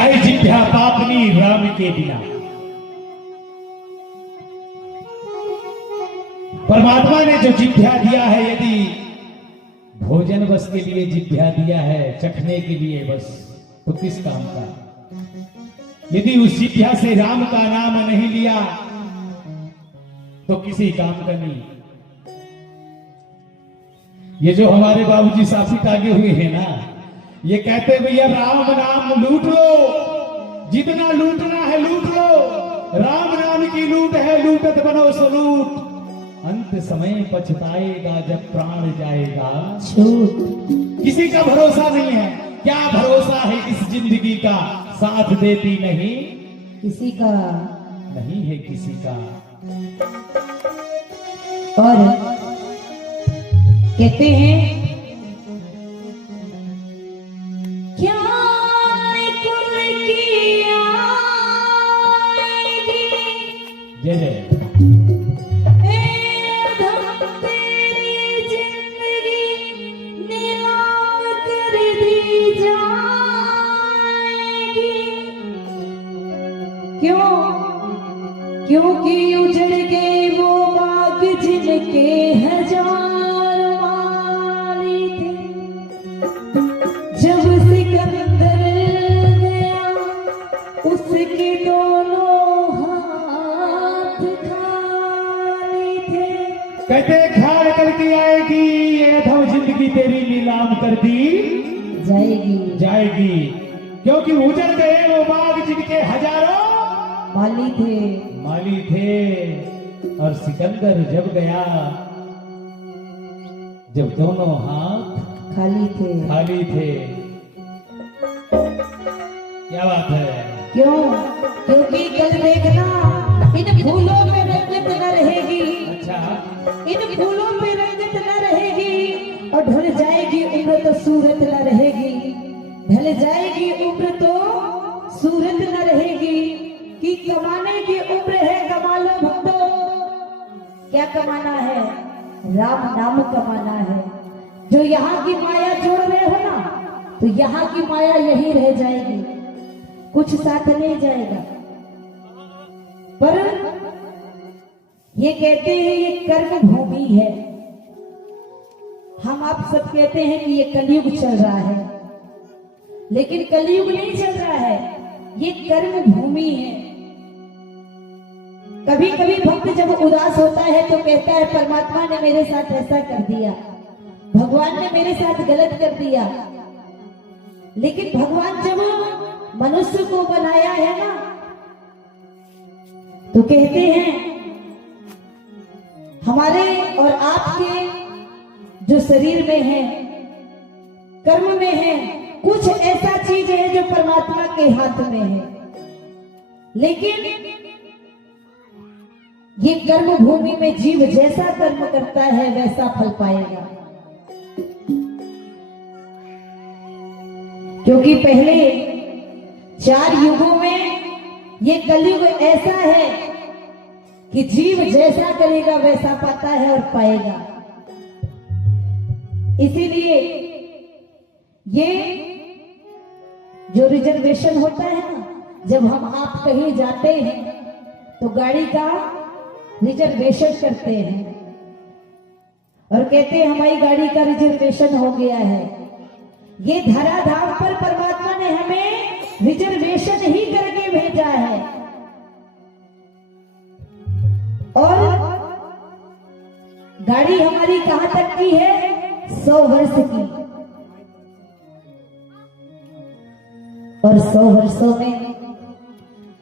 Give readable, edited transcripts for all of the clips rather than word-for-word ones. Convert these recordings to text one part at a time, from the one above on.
जाए जिभ्या पापनी राम के बिना। परमात्मा ने जो जिभ्या दिया है, यदि भोजन बस के लिए जिभ्या दिया है, चखने के लिए बस, तो किस काम का। यदि उस जिभ्या से राम का नाम नहीं लिया तो किसी काम का नहीं। ये जो हमारे बाबूजी साफी टागे हुए हैं ना, ये कहते भैया राम नाम लूट लो, जितना लूटना है लूट लो, राम नाम की लूट है, लूटत बनो सो लूट, अंत समय पछताएगा जब प्राण जाएगा छूट। किसी का भरोसा नहीं है, क्या भरोसा है इस जिंदगी का, साथ देती नहीं किसी का, नहीं है किसी का। और कहते हैं क्या कुल की आएगी, जय जय क्योंकि उजड़ गए वो बाग जिनके हजार माली थे। जब सिकंदर गया उसके दोनों हाथ खाली थे। कहते खाड़ करके आएगी ये धव जिंदगी तेरी नीलाम कर दी जाएगी जाएगी, क्योंकि उजड़ गए वो बाग जिनके हजारों माली थे। और सिकंदर जब गया, जब दोनों हाथ खाली थे। क्या बात है। क्यों? क्योंकि कल देखना इन फूलों पे रंगत न रहेगी। अच्छा, इन फूलों पे रंगत न रहेगी, और ढल जाएगी उम्र तो सूरत न रहेगी। ढल जाएगी उम्र तो सूरत न रहेगी, कि कमाने की उम्र है, कमा लो भक्तों। क्या कमाना है? राम नाम कमाना है। जो यहाँ की माया जोड़ रहे हो ना, तो यहाँ की माया यही रह जाएगी, कुछ साथ नहीं जाएगा। पर ये कहते हैं ये कर्म भूमि है। हम आप सब कहते हैं कि ये कलयुग चल रहा है, लेकिन कलयुग नहीं चल रहा है, ये कर्म भूमि है। कभी कभी भक्त जब उदास होता है तो कहता है परमात्मा ने मेरे साथ ऐसा कर दिया, भगवान ने मेरे साथ गलत कर दिया। लेकिन भगवान जब मनुष्य को बनाया है ना, तो कहते हैं हमारे और आपके जो शरीर में है, कर्म में है, कुछ ऐसा चीज है जो परमात्मा के हाथ में है। लेकिन ये कर्म भूमि में जीव जैसा कर्म करता है वैसा फल पाएगा। क्योंकि पहले 4 युगों में ये कलयुग ऐसा है कि जीव जैसा करेगा वैसा पाता है और पाएगा। इसीलिए ये जो रिजर्वेशन होता है ना, जब हम आप कहीं जाते हैं तो गाड़ी का रिजर्वेशन करते हैं और कहते हैं हमारी गाड़ी का रिजर्वेशन हो गया है। ये धराधाम पर परमात्मा ने हमें रिजर्वेशन ही करके भेजा है। और गाड़ी हमारी कहां तक की है? 100 वर्ष की। और 100 वर्षों में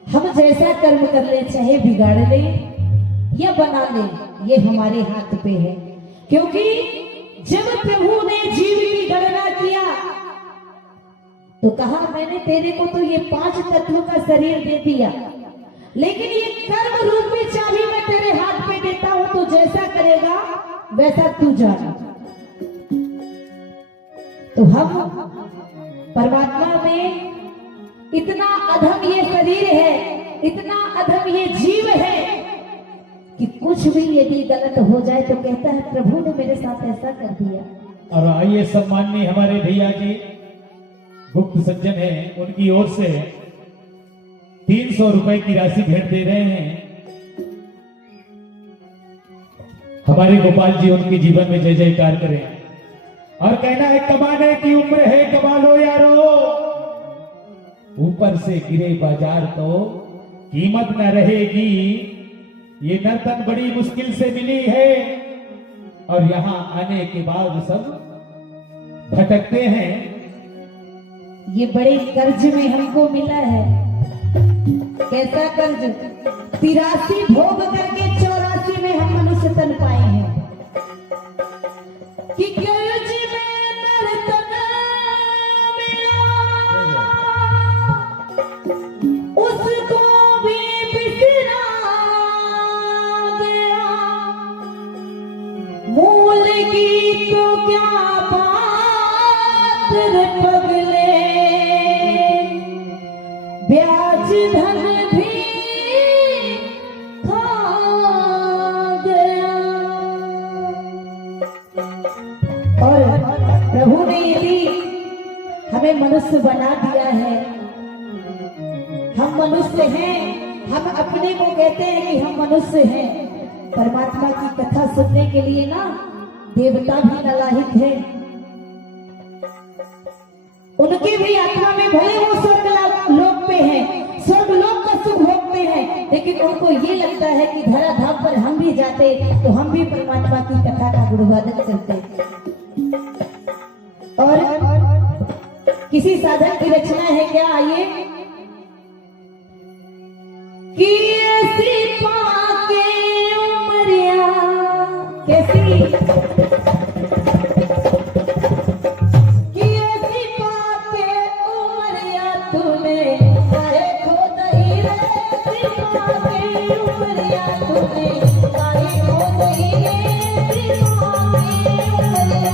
हम जैसा कर्म कर ले, चाहे बिगाड़ ले या बना ले, ये हमारे हाथ पे है। क्योंकि जब प्रभु ने जीव की गणना किया तो कहा मैंने तेरे को तो ये 5 तत्वों का शरीर दे दिया, लेकिन ये कर्म रूपी चाबी मैं तेरे हाथ पे देता हूं, तो जैसा करेगा वैसा तू जाना। तो हम परमात्मा में इतना अधम ये शरीर है, इतना अधम ये जीव है कि कुछ भी यदि गलत हो जाए तो कहता है प्रभु ने मेरे साथ ऐसा कर दिया। और आइए सम्माननीय हमारे भैया जी गुप्त सज्जन हैं, उनकी ओर से 300 रुपए की राशि भेंट दे रहे हैं। हमारे गोपाल जी उनके जीवन में जय जयकार करें। और कहना है कमाने की उम्र है, कमा लो यारो, ऊपर से गिरे बाजार तो कीमत न रहेगी। ये नर्तन बड़ी मुश्किल से मिली है और यहां आने के बाद सब भटकते हैं। ये बड़े कर्ज में हमको मिला है। कैसा कर्ज? 83 भोग करके 84 में हम मनुष्य तन पाए हैं। कि कर्ज में नर्तन मिला, उसको भी बिसरा गया। मूल की तो क्या बात रे पगले, ब्याज धन भी खा गया। और प्रभु ने यदि हमें मनुष्य बना दिया है, हम मनुष्य हैं, हम अपने को कहते हैं कि हम मनुष्य हैं। परमात्मा की कथा सुनने के लिए ना देवता भी नलायक है। उनकी भी आत्मा में भले वो स्वर्ग लोक पे हैं, स्वर्ग लोक का सुख भोगते हैं, लेकिन उनको ये लगता है कि धरा धाम पर हम भी जाते तो हम भी परमात्मा की कथा का गुणगान करते। और किसी साधन की रचना है क्या? आइए कि ऐसी पाके उमरिया, कैसी कि ऐसी पाके उमरिया तूने काहे खो दई रे, ऐसी पाके उमरिया तूने काहे खो दई रे, ऐसी पाके उमरिया।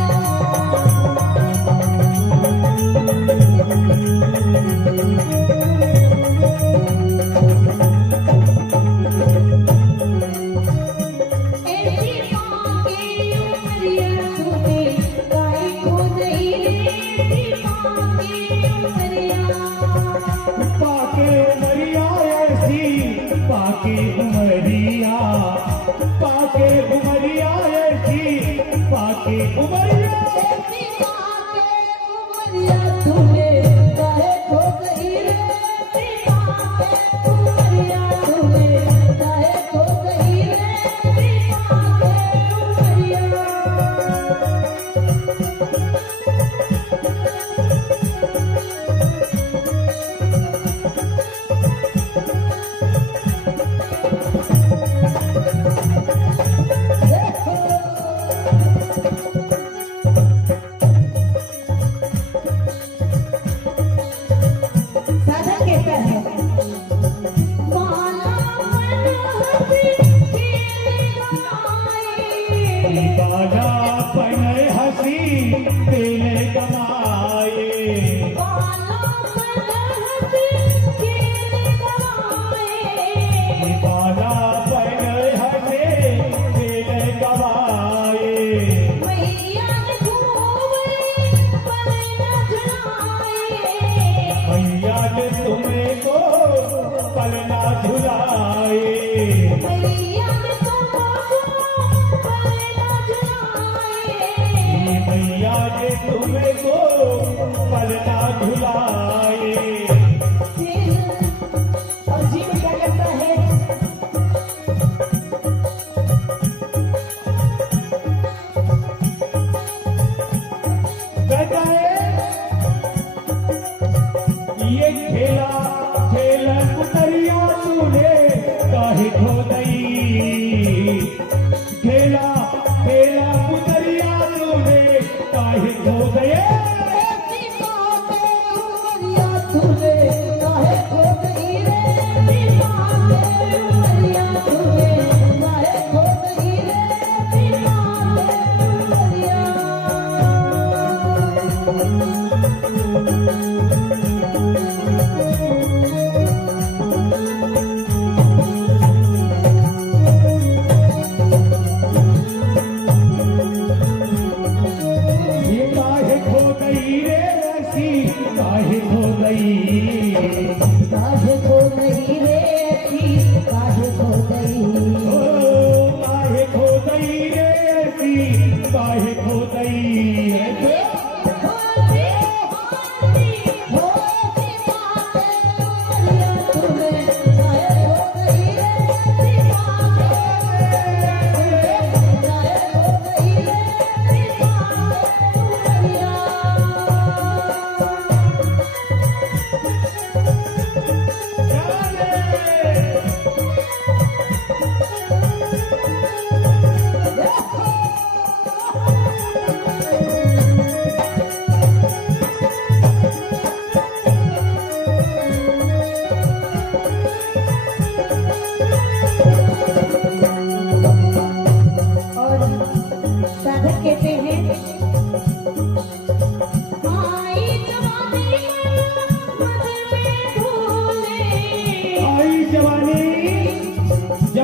ये काहे खो गई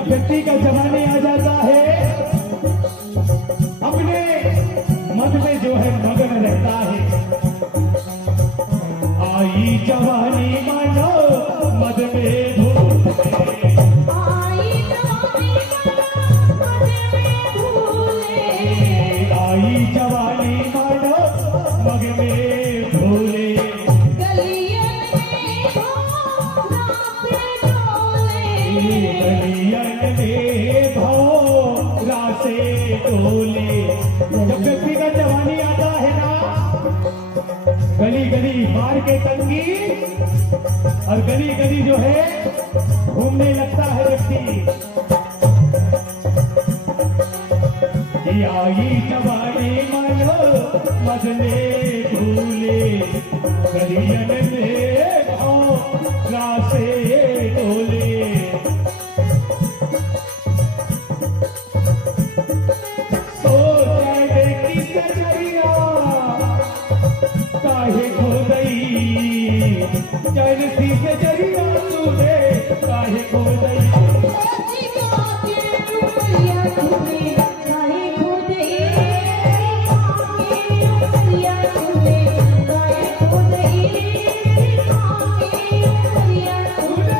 जब व्यक्ति का जवानी आ जाता है अपने मन में जो है मगन रहता है। आई जवानी मानो मद में भूले, आई जवानी मद में भूले, आई जवानी मानो मग में भूले। गलियन में भौरा से डोले, गलियन में भौरा से डोले। जब व्यक्ति का जवानी आता है ना, गली गली मार के तंगी और गली गली जो है घूमने लगता है व्यक्ति। कि आई जवानी मानो मद में भूले, गलियन में भौरा से डोले। काहे खो गई चलती से जरिया तूने, काहे खो गई। ऐसी काके उमरिया तूने, काहे खो गई, काके उमरिया तूने, काहे खो गई, काके उमरिया तूने,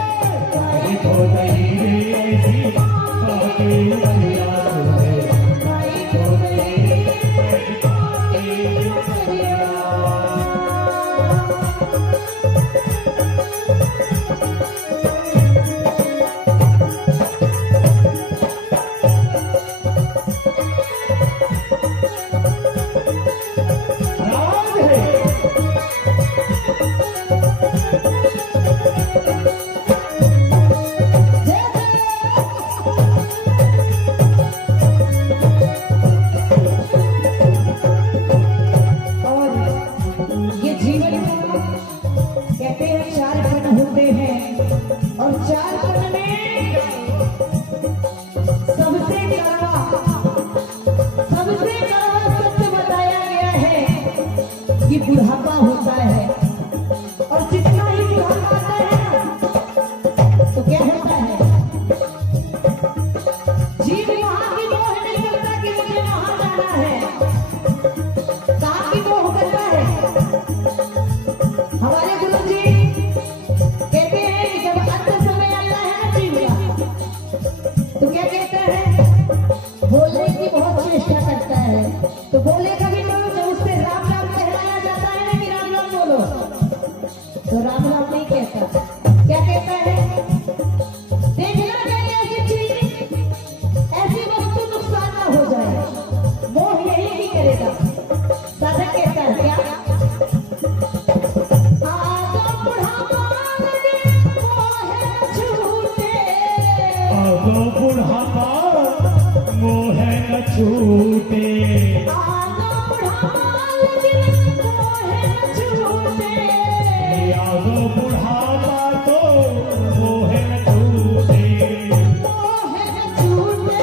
काहे खो गई रे ऐसी काके उमरिया तूने, काहे खो गई, काके उमरिया। राज है। और ये जीवन कहते हैं 4 पन होते हैं, और 4 पन में सबसे कड़वा सत्य बताया गया है कि बुढ़ापा होता है। और जितना ही बुढ़ापा आता है ना, तो क्या होता है, जीव वहां की मोह नहीं करता कि मुझे वहां जाना है। कहाँ की मोह करता है? हमारे गुरु जी कहते हैं कि जब अंत समय आता है ना जीव का, तो क्या कहता है, बोलने की बहुत चेष्टा करता है। तो बोले कभी तो जब उससे राम राम कहलाया जाता है ना कि राम राम बोलो, तो राम राम नहीं कहता। क्या कहता है, देखना चाहिए ऐसी चीज, ऐसी वस्तु नुकसान ना हो जाए, मोह यही नहीं करेगा। साधक कहता है क्या, आगा बुढ़ापा लगे मोह न छूटे, आगो बुढ़ापा मोह न छूटे, आगा बुढ़ापा लगे मोह न छूटे, आगो बुढ़ापा तो मोह न छूटे। मोह न छूटे,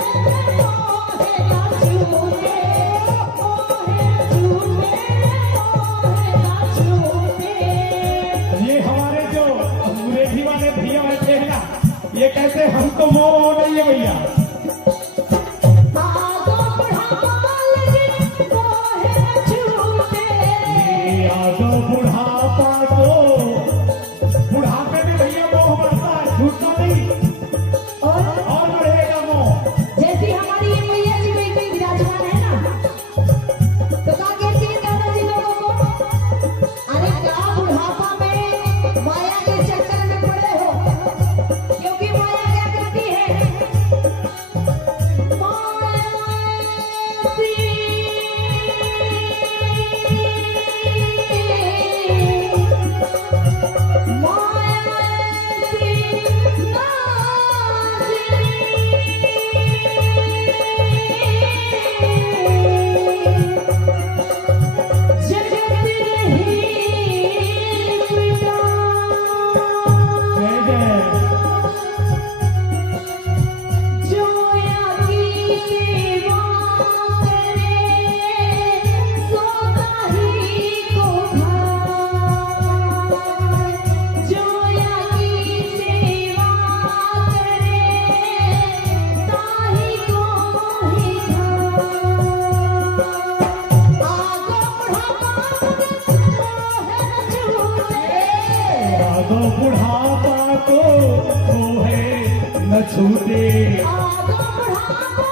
मोह न छूटे, मोह न छूटे। ये हमारे जो अंग्रेजी वाले भैया बैठे हैं ना, ये कहते हैं हमको मोह नहीं है भैया। आगा बुढ़ापा लगे मोह न छूटे, आगो बुढ़ापा तो बुढ़ापे में भैया मोह बढ़ता है, छूटता नहीं, और बढ़ेगा मोह। जैसी हमारी ये मैया जी बेटी विराजमान है ना, तो क्या कहती है दादाजी लोगों को, अरे क्या बुढ़ापा में माया के चक्कर में पड़े हो, क्योंकि माया क्या करती है, आगो बुढ़ापा को है न छूटे आगो बुढ़ापा